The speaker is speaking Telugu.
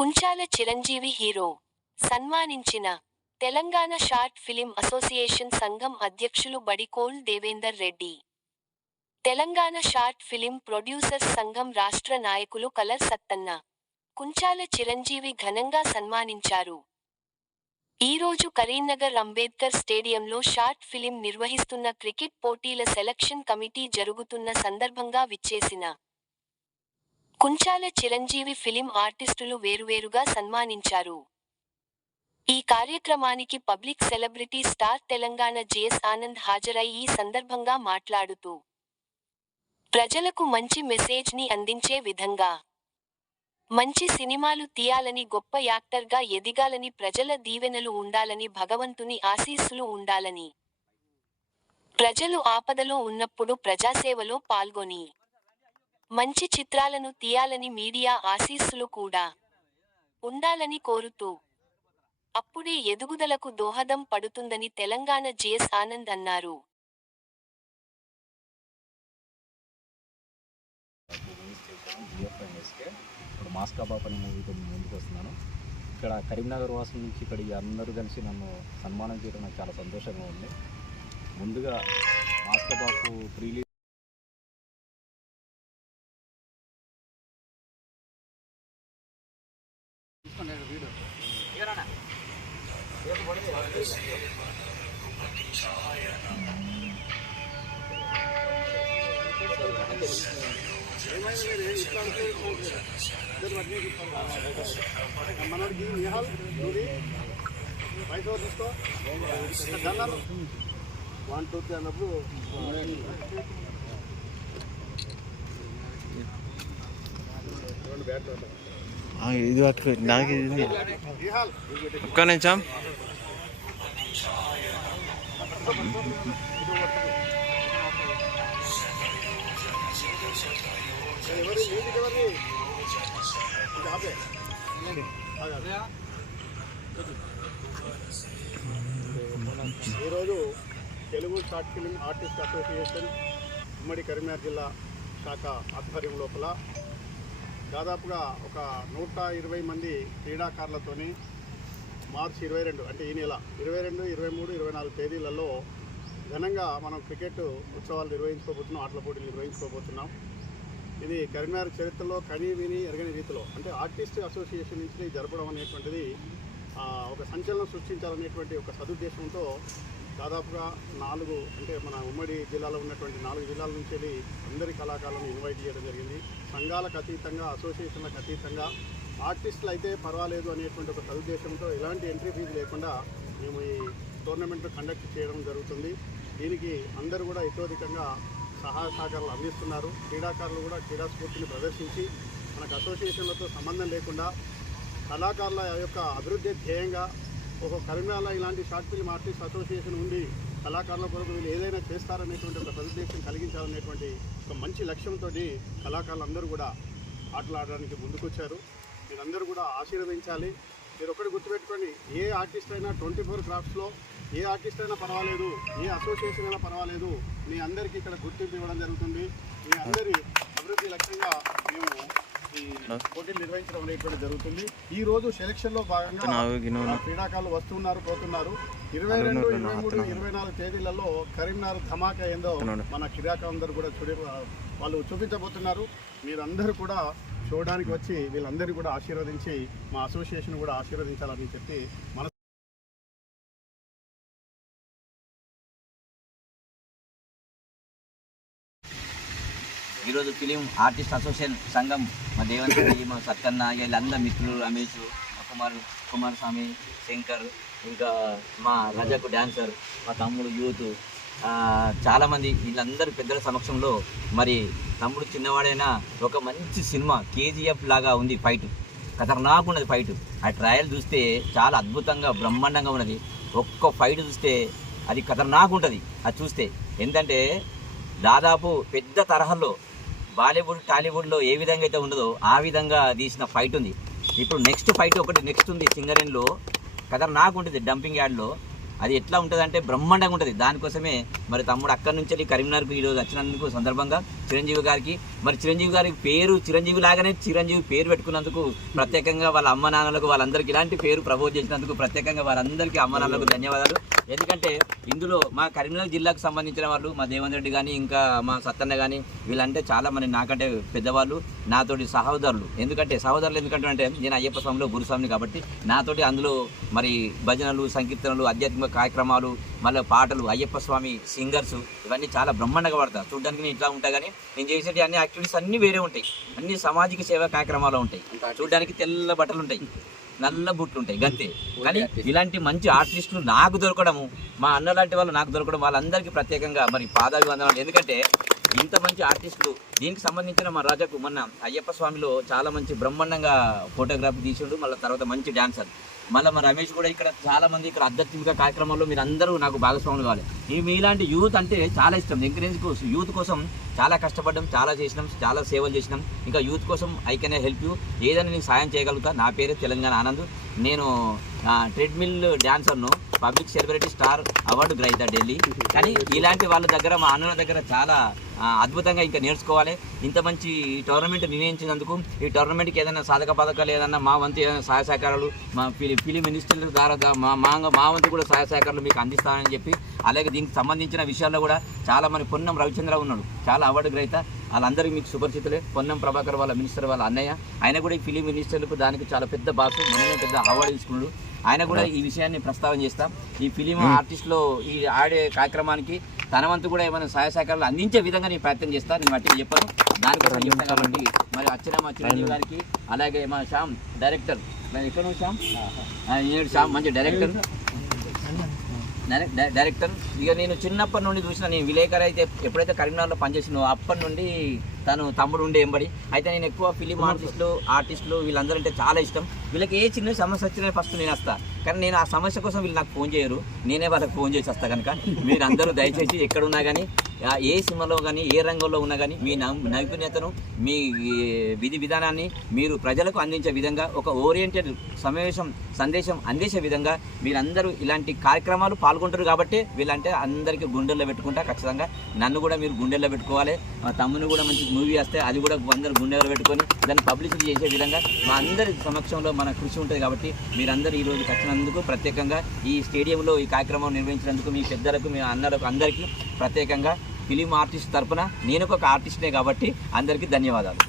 కుంచాల చిరంజీవి హీరో సన్మానించిన తెలంగాణ షార్ట్ ఫిలిం అసోసియేషన్ సంఘం అధ్యక్షులు Badikol Devender Reddy, Telangana short film producers సంఘం రాష్ట్ర నాయకులు కలర్ సత్తన్న, కుంచాల చిరంజీవి ఘనంగా సన్మానించారు. ఈరోజు కరీంనగర్ అంబేద్కర్ స్టేడియంలో షార్ట్ ఫిలిం నిర్వహిస్తున్న క్రికెట్ పోటీల సెలక్షన్ కమిటీ జరుగుతున్న సందర్భంగా విచ్చేసిన కుంచాల చిరంజీవి ఫిలిం ఆర్టిస్టులు వేరువేరుగా సన్మానించారు. ఈ కార్యక్రమానికి public celebrity star Telangana JS Anand హాజరై ఈ సందర్భంగా మాట్లాడుతూ, ప్రజలకు మంచి మెసేజ్ ని అందించే విధంగా మంచి సినిమాలు తీయాలని, గొప్ప యాక్టర్గా ఎదిగాలని, ప్రజల దీవెనలు ఉండాలని, భగవంతుని ఆశీస్సులు ఉండాలని, ప్రజలు ఆపదలో ఉన్నప్పుడు ప్రజాసేవలో పాల్గొని మంచి చిత్రాలను తీయాలని, మీడియా ఆశీస్సులు కూడా ఉండాలని కోరుతూ, అప్పుడే ఎదుగుదలకు దోహదం పడుతుందని తెలంగాణ జేఎస్ ఆనంద్ అన్నారు. ఇప్పుడు మాస్కా బాప్ అనే మూవీతో ముందుకు వస్తున్నాను. ఇక్కడ కరీంనగర్ వాసం నుంచి ఇక్కడికి అందరూ కలిసి నన్ను సన్మానం చేయడం నాకు చాలా సంతోషంగా ఉంది. ముందుగా మాస్కా బాపు ప్రీలీ మనోడికి నిహాల్ నూరి వయసు తీసుకో దండాలు 1 2 3 అన్నప్పుడు ఇది పట్టుకో, నాకు ఇది ఒక్క నిమిషం. ఈరోజు Telugu short film artist association ఉమ్మడి కరీంనగర్ జిల్లా శాఖ ఆధ్వర్యం లోపల దాదాపుగా ఒక 120 మంది క్రీడాకారులతోని మార్చి 22 అంటే ఈ నెల 22, 23, 24 తేదీలలో ఘనంగా మనం క్రికెట్ ఉత్సవాలు నిర్వహించుకోబోతున్నాం, ఆటల పోటీలు నిర్వహించుకోబోతున్నాం. ఇది కరీంనగర్ చరిత్రలో కని విని ఎరగని రీతిలో అంటే ఆర్టిస్ట్ అసోసియేషన్ నుంచి జరపడం అనేటువంటిది ఒక సంచలనం సృష్టించాలనేటువంటి ఒక సదుద్దేశంతో దాదాపుగా 4 అంటే మన ఉమ్మడి జిల్లాలో ఉన్నటువంటి 4 జిల్లాల నుంచి వెళ్ళి అందరి కళాకారులను ఇన్వైట్ చేయడం జరిగింది. సంఘాలకు అతీతంగా, అసోసియేషన్లకు అతీతంగా ఆర్టిస్టులు అయితే పర్వాలేదు అనేటువంటి ఒక సదుద్దేశంతో ఎలాంటి ఎంట్రీ ఫీజు లేకుండా మేము ఈ టోర్నమెంట్ కండక్ట్ చేయడం జరుగుతుంది. దీనికి అందరూ కూడా ఇతోధికంగా సహాయ సహకారాలు అందిస్తున్నారు. క్రీడాకారులు కూడా క్రీడా స్ఫూర్తిని ప్రదర్శించి మనకు అసోసియేషన్లతో సంబంధం లేకుండా కళాకారుల యొక్క అభివృద్ధి ధ్యేయంగా ఒక కరీంనగర్లో ఇలాంటి షార్ట్ ఫిల్మ్ ఆర్టిస్ట్ అసోసియేషన్ ఉండి కళాకారుల కొరకు వీళ్ళు ఏదైనా చేస్తారనేటువంటి ఒక సదుద్దేశం కలిగించాలనేటువంటి ఒక మంచి లక్ష్యంతో కళాకారులందరూ కూడా ఆటలు ఆడడానికి ముందుకొచ్చారు. మీరందరూ కూడా ఆశీర్వదించాలి. మీరు ఒకటి గుర్తుపెట్టుకోండి, ఏ ఆర్టిస్ట్ అయినా 24 క్రాఫ్ట్స్లో ఏ ఆర్టిస్ట్ అయినా పర్వాలేదు, ఏ అసోసియేషన్ అయినా పర్వాలేదు, మీ అందరికీ ఇక్కడ గుర్తింపు ఇవ్వడం జరుగుతుంది. మీ అందరి అభివృద్ధి లక్ష్యంగా మేము ఈ పోటీలు నిర్వహించడం అనేటువంటి జరుగుతుంది. ఈ రోజు సెలక్షన్లో భాగంగా క్రీడాకారులు వస్తున్నారు, పోతున్నారు. 22, 23, 24 తేదీలలో కరీంనగర్ ధమాకా ఏందో మన క్రీడాకారులందరూ కూడా వాళ్ళు చూపించబోతున్నారు. మీరందరూ కూడా చూడడానికి వచ్చి వీళ్ళందరినీ కూడా ఆశీర్వదించి మా అసోసియేషన్ కూడా ఆశీర్వదించాలని చెప్పి మన ఈరోజు ఫిలిం ఆర్టిస్ట్ అసోసియేషన్ సంఘం మా దేవంత్ రెడ్డి, మా సత్తన్న, వీళ్ళందరూ మిత్రులు, రమేష్, కుమార్ స్వామి, శంకర్, ఇంకా మా రజకు డ్యాన్సర్, మా తమ్ముడు యూత్, చాలామంది వీళ్ళందరూ పెద్దల సమక్షంలో మరి తమ్ముడు చిన్నవాడైనా ఒక మంచి సినిమా కేజీఎఫ్ లాగా ఉంది. ఫైట్ ఖతర్నాక్ ఉన్నది. ఫైట్ ఆ ట్రయల్ చూస్తే చాలా అద్భుతంగా బ్రహ్మాండంగా ఉన్నది. ఒక్క ఫైట్ చూస్తే అది ఖతర్నాక్ ఉంటుంది. అది చూస్తే ఏంటంటే దాదాపు పెద్ద తరహాలో బాలీవుడ్, టాలీవుడ్లో ఏ విధంగా అయితే ఉండదో ఆ విధంగా తీసిన ఫైట్ ఉంది. ఇప్పుడు నెక్స్ట్ ఫైట్ ఒకటి నెక్స్ట్ ఉంది సింగరేణిలో, ఖతర్నాక్ ఉంటుంది. డంపింగ్ యార్డ్లో అది ఎట్లా ఉంటుంది అంటే బ్రహ్మాండంగా ఉంటుంది. దానికోసమే మరి తమ్ముడు అక్కడి నుంచి కరీంనగర్కు ఈరోజు వచ్చినందుకు సందర్భంగా చిరంజీవి గారికి మరి చిరంజీవి గారి పేరు చిరంజీవి లాగానే చిరంజీవి పేరు పెట్టుకున్నందుకు ప్రత్యేకంగా వాళ్ళ అమ్మ నాన్నలకు వాళ్ళందరికీ ఇలాంటి పేరు ప్రపోజ్ చేసినందుకు ప్రత్యేకంగా వారందరికీ అమ్మ నాన్నలకు ధన్యవాదాలు. ఎందుకంటే ఇందులో మా కరీంనగర్ జిల్లాకు సంబంధించిన వాళ్ళు మా దేవేంద్ర రెడ్డి కానీ ఇంకా మా సత్తన్న కానీ వీళ్ళంటే చాలా మంది నాకంటే పెద్దవాళ్ళు, నాతోటి సహోదరులు. సహోదరులు ఎందుకంటే నేను అయ్యప్ప స్వామిలో గురుస్వామిని కాబట్టి నాతోటి అందులో మరి భజనలు, సంకీర్తనలు, ఆధ్యాత్మిక కార్యక్రమాలు, మళ్ళీ పాటలు, అయ్యప్ప స్వామి సింగర్స్ ఇవన్నీ చాలా బ్రహ్మాండంగా పడతారు. చూడడానికి నేను ఇట్లా ఉంటాయి కానీ నేను చేసేటి అన్ని యాక్టివిటీస్ అన్నీ వేరే ఉంటాయి. అన్ని సామాజిక సేవా కార్యక్రమాలు ఉంటాయి. చూడడానికి తెల్ల బట్టలు ఉంటాయి, నల్ల బుట్లు ఉంటాయి గంతే. కానీ ఇలాంటి మంచి ఆర్టిస్టులు నాకు దొరకడము, మా అన్న లాంటి వాళ్ళు నాకు దొరకడం, వాళ్ళందరికీ ప్రత్యేకంగా మరి పాదాభివందనాలు. ఎందుకంటే ఇంత మంచి ఆర్టిస్టులు దీనికి సంబంధించిన మా రాజాకు మొన్న అయ్యప్ప స్వామిలో చాలా మంచి బ్రహ్మాండంగా ఫోటోగ్రఫీ తీసిండు, మళ్ళీ తర్వాత మంచి డాన్సర్. మళ్ళీ మా రమేష్ కూడా ఇక్కడ చాలా మంది ఇక్కడ ఆధ్యాత్మిక కార్యక్రమాల్లో మీరు అందరూ నాకు భాగస్వాములు కావాలి. మీలాంటి యూత్ అంటే చాలా ఇష్టం. ఎంకరేజ్ కోసం యూత్ కోసం చాలా కష్టపడ్డాం, చాలా చేసినాం, చాలా సేవలు చేసినాం. ఇంకా యూత్ కోసం ఐ కెన్ హెల్ప్ యూ, ఏదైనా నేను సాయం చేయగలుగుతా. నా పేరే తెలంగాణ ఆనంద్. నేను ట్రెడ్మిల్ డాన్సర్ను, పబ్లిక్ సెలబ్రిటీ స్టార్ అవార్డు గ్రహీత ఢిల్లీ. కానీ ఇలాంటి వాళ్ళ దగ్గర మా అన్నల దగ్గర చాలా అద్భుతంగా ఇంకా నేర్చుకోవాలి. ఇంత మంచి టోర్నమెంట్ నిర్ణయించినందుకు ఈ టోర్నమెంట్కి ఏదైనా సాధక బాధకాలు ఏదైనా మా వంతు ఏదైనా సహాయ సహకారాలు మా ఫిలిం మినిస్టర్ ద్వారా మా వంతు కూడా సహాయ సహకారాలు మీకు అందిస్తానని చెప్పి, అలాగే దీనికి సంబంధించిన విషయాల్లో కూడా చాలా మంది పొన్నం రవిచంద్ర ఉన్నాడు, చాలా అవార్డు గ్రహీత. వాళ్ళందరికీ మీకు సుపరిచితులే. పొన్నం ప్రభాకర్ వాళ్ళ మినిస్టర్ వాళ్ళ అన్నయ్య, ఆయన కూడా ఈ ఫిలిం మినిస్టర్లకు దానికి చాలా పెద్ద బాసు, మనమే పెద్ద అవార్డు తీసుకున్నాడు. ఆయన కూడా ఈ విషయాన్ని ప్రస్తావన చేస్తాం. ఈ ఫిలిం ఆర్టిస్టులో ఈ ఆడే కార్యక్రమానికి తన వంతు కూడా ఏమైనా సహాయ సహకారాలు అందించే విధంగా నేను ప్రయత్నం చేస్తాను. నేను వాటిని చెప్పాను, దానికోసం చెప్తాను కాబట్టి మరి వచ్చిన మా చిరంజీవి గారికి, అలాగే మా శ్యామ్ డైరెక్టర్, ఎక్కడ శ్యామ్ మంచి డైరెక్టర్. ఇక నేను చిన్నప్పటి నుండి చూసిన, నేను విలేకరు అయితే ఎప్పుడైతే కరీంనగర్లో పనిచేసినో అప్పటి నుండి తను తమ్ముడు ఉండే ఎంబడి. అయితే నేను ఎక్కువ ఫిలిం ఆర్టిస్టులు వీళ్ళందరూ అంటే చాలా ఇష్టం. వీళ్ళకి ఏ చిన్న సమస్య వచ్చినా ఫస్ట్ నేను వస్తాను. కానీ నేను ఆ సమస్య కోసం వీళ్ళు నాకు ఫోన్ చేయరు, నేనే వాళ్ళకి ఫోన్ చేసి వస్తాను. కనుక మీరందరూ దయచేసి ఎక్కడున్నా కానీ, ఏ సినిమాలో కానీ, ఏ రంగంలో ఉన్నా కానీ మీ నైపుణ్యతను, మీ విధి విధానాన్ని మీరు ప్రజలకు అందించే విధంగా ఒక ఓరియంటెడ్ సందేశం అందించే విధంగా మీరందరూ ఇలాంటి కార్యక్రమాలు పాల్గొంటారు. కాబట్టి వీళ్ళంటే అందరికీ గుండెల్లో పెట్టుకుంటా. ఖచ్చితంగా నన్ను కూడా మీరు గుండెల్లో పెట్టుకోవాలి. మా తమ్ముని కూడా మంచి మూవీ వస్తే అది కూడా అందరు గుండెల్లో పెట్టుకొని దాన్ని పబ్లిసిటీ చేసే విధంగా మా అందరి సమక్షంలో మన కృషి ఉంటుంది. కాబట్టి మీరందరూ ఈరోజు వచ్చినందుకు ప్రత్యేకంగా ఈ స్టేడియంలో ఈ కార్యక్రమం నిర్వహించినందుకు మీ పెద్దలకు, మీ అన్నలకు అందరికీ ప్రత్యేకంగా ఫిలిం ఆర్టిస్ట్ తరఫున నేను ఒక ఆర్టిస్ట్నే కాబట్టి అందరికీ ధన్యవాదాలు.